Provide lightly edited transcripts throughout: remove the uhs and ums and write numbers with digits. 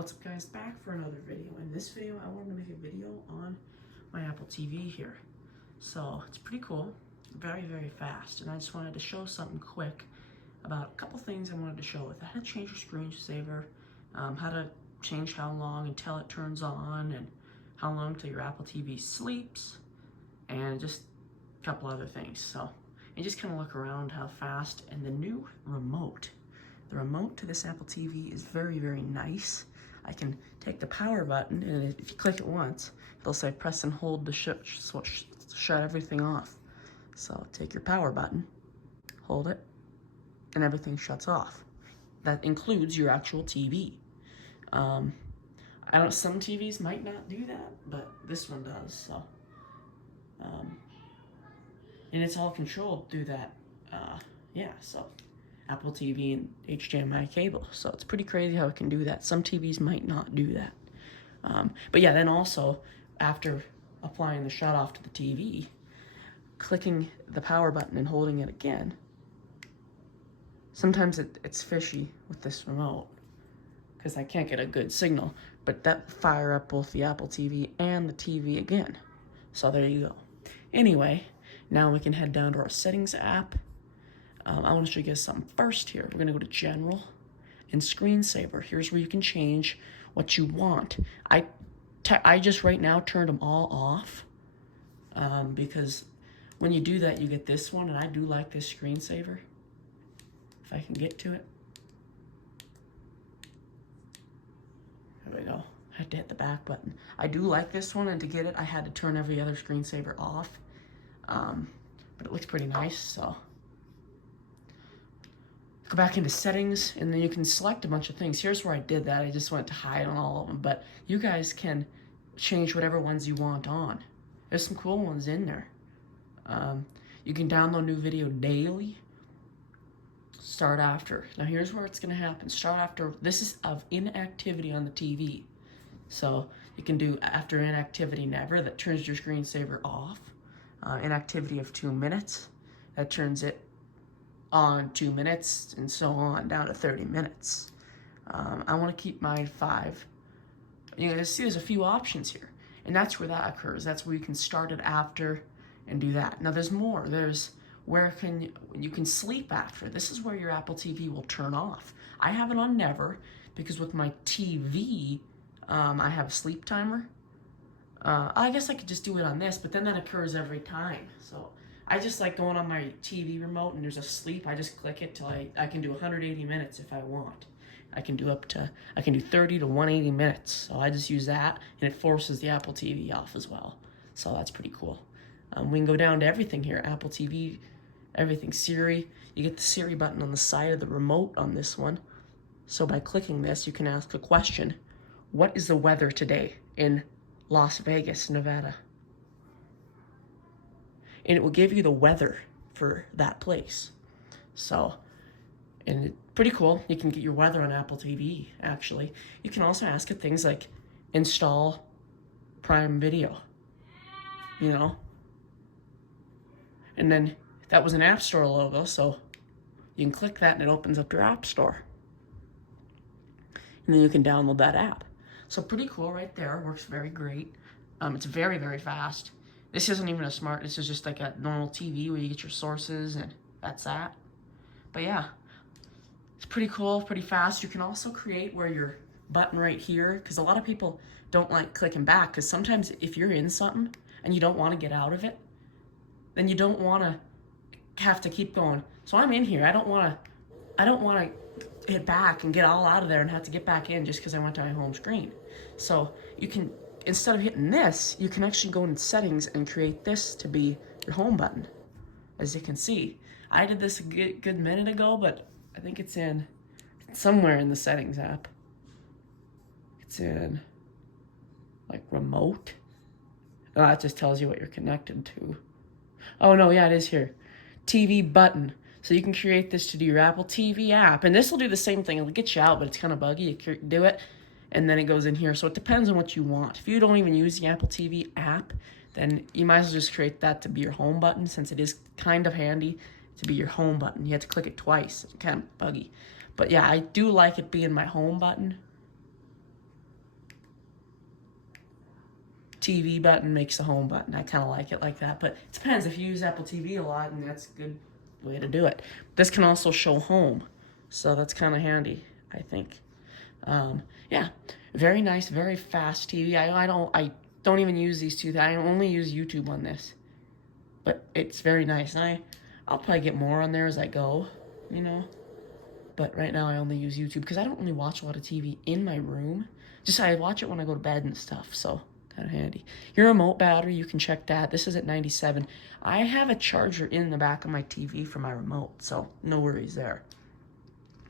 What's up guys, back for another video. In this video I wanted to make a video on my Apple TV here. So it's pretty cool, very fast, and I just wanted to show something quick about a couple things I wanted to show with it. How to change your screensaver, how to change how long until it turns on, and how long till your Apple TV sleeps, and just a couple other things. So you just kind of look around how fast. And the new remote, the remote to this Apple TV is very nice. I can take the power button, and if you click it once, it'll say press and hold to shut everything off. So take your power button, hold it, and everything shuts off. That includes your actual TV. I don't. Some TVs might not do that, but this one does. So, and it's all controlled through that. Yeah. So. Apple TV and HDMI cable. So it's pretty crazy how it can do that. Some TVs might not do that. But yeah, then also, after applying the shut off to the TV, clicking the power button and holding it again, sometimes it's fishy with this remote because I can't get a good signal, but that fire up both the Apple TV and the TV again. So there you go. Anyway, now we can head down to our settings app. I want to show you guys something first here. We're going to go to General and Screensaver. Here's where you can change what you want. I just right now turned them all off because when you do that, you get this one, and I do like this screensaver. If I can get to it. There we go. I had to hit the back button. I do like this one, and to get it, I had to turn every other screensaver off. But it looks pretty nice, so. Go back into settings, and then you can select a bunch of things. Here's where I did that. I just went to hide on all of them, but you guys can change whatever ones you want on. There's some cool ones in there. You can download new video daily. Start after. Now here's where it's gonna happen. Start after, this is of inactivity on the TV. So you can do after inactivity never, that turns your screensaver off. Inactivity of 2 minutes, that turns it on 2 minutes, and so on down to 30 minutes. I want to keep mine 5. You guys see there's a few options here, and that's where that occurs. That's where you can start it after and do that. Now there's more. There's where you can sleep after. This is where your Apple TV will turn off. I have it on never because with my TV, I have a sleep timer. I guess I could just do it on this, but then that occurs every time. So I just like going on my TV remote and there's a sleep. I just click it till I can do 180 minutes if I want. I can do 30 to 180 minutes. So I just use that, and it forces the Apple TV off as well. So that's pretty cool. We can go down to everything here. Apple TV, everything. Siri. You get the Siri button on the side of the remote on this one. So by clicking this, you can ask a question. What is the weather today in Las Vegas, Nevada? And it will give you the weather for that place. So, and it's pretty cool. You can get your weather on Apple TV, actually. You can also ask it things like, install Prime Video, you know? And then that was an App Store logo, so you can click that and it opens up your App Store. And then you can download that app. So pretty cool right there, works very great. It's very fast. This isn't even a smart, this is just like a normal TV where you get your sources, and that's that. But yeah, it's pretty cool, pretty fast. You can also create where your button right here, because a lot of people don't like clicking back, because sometimes if you're in something and you don't want to get out of it, then you don't want to have to keep going. So I'm in here, I don't want to hit back and get all out of there and have to get back in just because I went to my home screen. So you can, instead of hitting this, you can actually go into settings and create this to be your home button. As you can see, I did this a good minute ago, but I think it's in somewhere in the settings app. It's in like remote. Oh, that just tells you what you're connected to. Oh no, yeah, it is here. TV button. So you can create this to do your Apple TV app, and this will do the same thing. It'll get you out, but it's kind of buggy. You do it, and then it goes in here. So it depends on what you want. If you don't even use the Apple TV app, then you might as well just create that to be your home button, since it is kind of handy to be your home button. You have to click it twice. It's kind of buggy. But yeah, I do like it being my home button. TV button makes the home button. I kind of like it like that, but it depends. If you use Apple TV a lot, and that's a good way to do it. This can also show home, so that's kind of handy, I think. Yeah, very nice, very fast TV. I don't even use these two. I only use YouTube on this, but it's very nice. And I'll probably get more on there as I go, you know. But right now I only use YouTube because I don't really watch a lot of TV in my room. Just I watch it when I go to bed and stuff, so kind of handy. Your remote battery, you can check that. This is at 97. I have a charger in the back of my TV for my remote, so no worries there.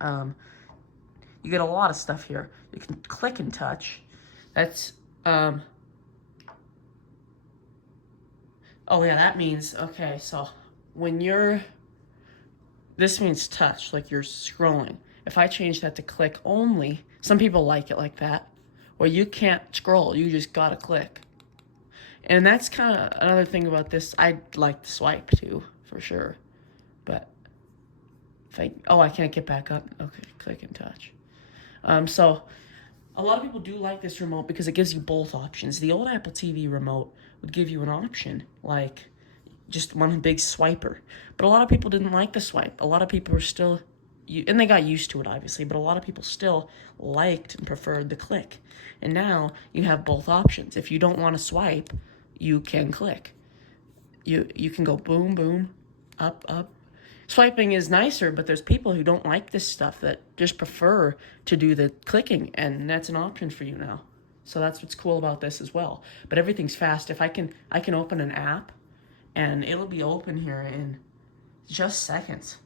You get a lot of stuff here. You can click and touch. That's, oh yeah, that means, okay, so when this means touch, like you're scrolling. If I change that to click only, some people like it like that, where you can't scroll, you just gotta click. And that's kind of another thing about this. I like the swipe too, for sure. But if I can't get back up. Okay, click and touch. So a lot of people do like this remote because it gives you both options. The old Apple TV remote would give you an option, like just one big swiper. But a lot of people didn't like the swipe. A lot of people were still, and they got used to it, obviously, but a lot of people still liked and preferred the click. And now you have both options. If you don't want to swipe, you can click. You can go boom, boom, up, up. Swiping is nicer, but there's people who don't like this stuff that just prefer to do the clicking, and that's an option for you now. So that's what's cool about this as well. But everything's fast. If I can open an app, and it'll be open here in just seconds.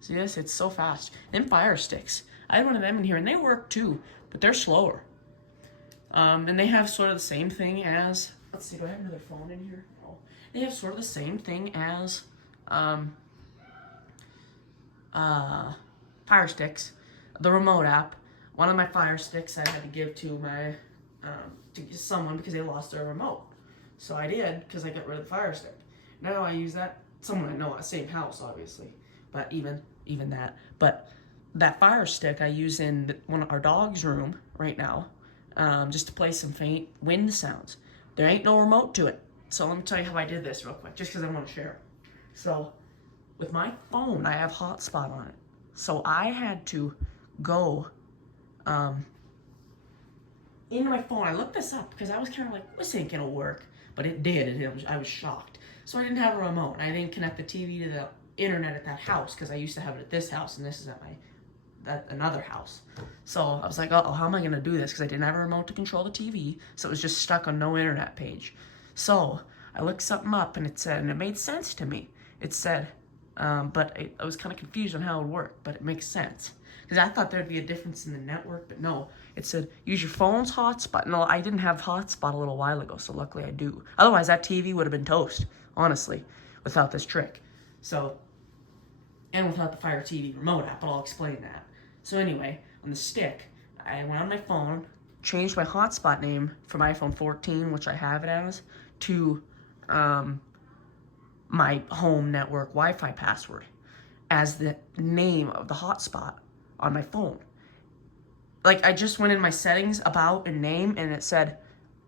See this? It's so fast. Them Fire Sticks. I had one of them in here, and they work too, but they're slower. And they have sort of the same thing as, let's see, do I have another phone in here? No. They have sort of the same thing as Fire Sticks, the remote app. One of my Fire Sticks I had to give to my to someone because they lost their remote. So I did, because I got rid of the Fire Stick. Now I use that, someone I know, same house obviously, but even that. But that Fire Stick I use in one of our dog's room right now, just to play some faint wind sounds. There ain't no remote to it. So let me tell you how I did this real quick, just because I want to share. So with my phone, I have hotspot on it. So I had to go into my phone. I looked this up because I was kind of like, this ain't gonna work. But it did. I was shocked. So I didn't have a remote. I didn't connect the TV to the internet at that house because I used to have it at this house, and this is at another house. So I was like, oh, how am I gonna do this? Because I didn't have a remote to control the TV, so it was just stuck on no internet page. So I looked something up, and it said, and it made sense to me. It said, but I was kind of confused on how it would work, but it makes sense. Because I thought there'd be a difference in the network, but no. It said, use your phone's hotspot. No, I didn't have hotspot a little while ago, so luckily I do. Otherwise, that TV would have been toast, honestly, without this trick. So, and without the Fire TV remote app, but I'll explain that. So anyway, on the stick, I went on my phone, changed my hotspot name from iPhone 14, which I have it as, to my home network Wi-Fi password as the name of the hotspot on my phone. Like, I just went in my settings, about, and name, and it said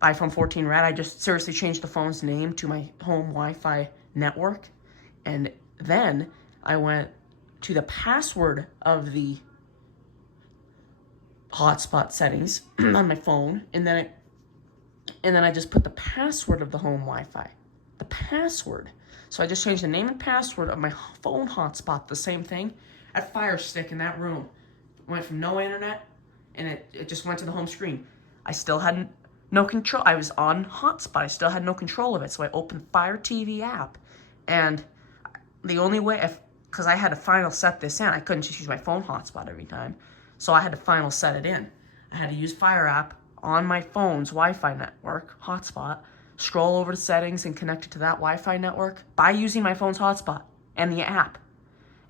iPhone 14 red. I just seriously changed the phone's name to my home Wi-Fi network. And then I went to the password of the hotspot settings on my phone, and then I just put the password of the home Wi-Fi. The password. So I just changed the name and password of my phone hotspot, the same thing, at Fire Stick in that room. Went from no internet, and it just went to the home screen. I still had no control. I was on hotspot. I still had no control of it. So I opened Fire TV app, and the only way, because I had to final set this in, I couldn't just use my phone hotspot every time. So I had to final set it in. I had to use Fire app on my phone's Wi-Fi network hotspot, scroll over to settings and connect it to that Wi-Fi network by using my phone's hotspot and the app.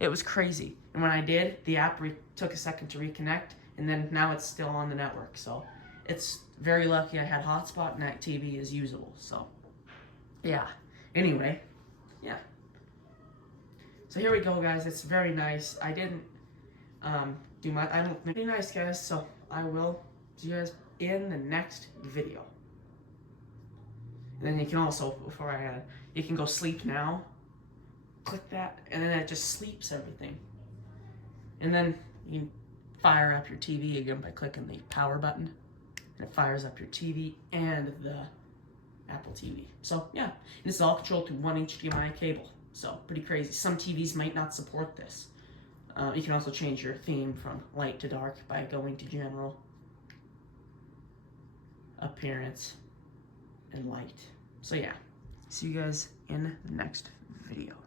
It was crazy. And when I did, the app took a second to reconnect, and then now it's still on the network. So it's very lucky I had hotspot and that TV is usable. So yeah. Anyway, yeah. So here we go, guys. It's very nice. I didn't do my, I don't, very nice, guys. So I will see you guys in the next video. then you can also, before I add, you can go sleep now. Click that, and then it just sleeps everything. And then you can fire up your TV again by clicking the power button. And it fires up your TV and the Apple TV. So yeah, and this is all controlled through one HDMI cable. So pretty crazy. Some TVs might not support this. You can also change your theme from light to dark by going to general, appearance, and light. So yeah, see you guys in the next video.